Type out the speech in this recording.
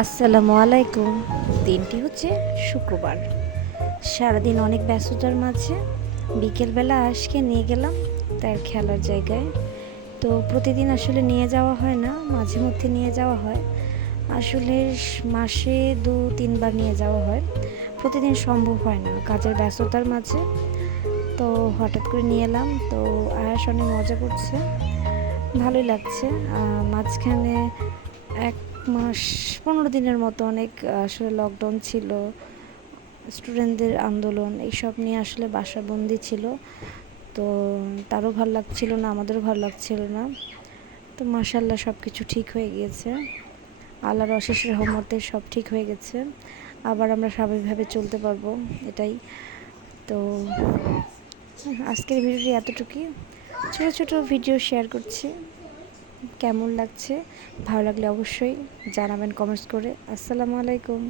আসসালামু আলাইকুম। দিনটি হচ্ছে শুক্রবার। সারাদিন অনেক ব্যস্ততার মাঝে বিকেলবেলা আজকে নিয়ে গেলাম তার খেলার জায়গায়। তো প্রতিদিন আসলে নিয়ে যাওয়া হয় না, মাঝে মধ্যে নিয়ে যাওয়া হয়। আসলে মাসে দু, তিনবার নিয়ে যাওয়া হয়। প্রতিদিন সম্ভব হয় না কাজের ব্যস্ততার মাঝে। তো হঠাৎ করে নিয়ে এলাম। তো আয়াস অনেক মজা করছে, ভালোই লাগছে। মাঝখানে এক মাস পনেরো দিনের মতো অনেক আসলে লকডাউন ছিল। স্টুডেন্টদের আন্দোলন, এইসব নিয়ে আসলে বাসাবন্দি ছিল। তো তারও ভালো লাগছিল না, আমাদেরও ভালো লাগছিল না। তো মাসাল্লাহ সব কিছু ঠিক হয়ে গিয়েছে। আল্লাহর অশেষ রহমতে সব ঠিক হয়ে গেছে। আবার আমরা স্বাভাবিকভাবে চলতে পারব, এটাই। তো আজকের ভিডিওটি এতটুকুই। ছোটো ছোটো ভিডিও শেয়ার করছি। কেমন লাগছে? ভালো লাগলে অবশ্যই জানাবেন কমেন্টস করে। আসসালামু আলাইকুম।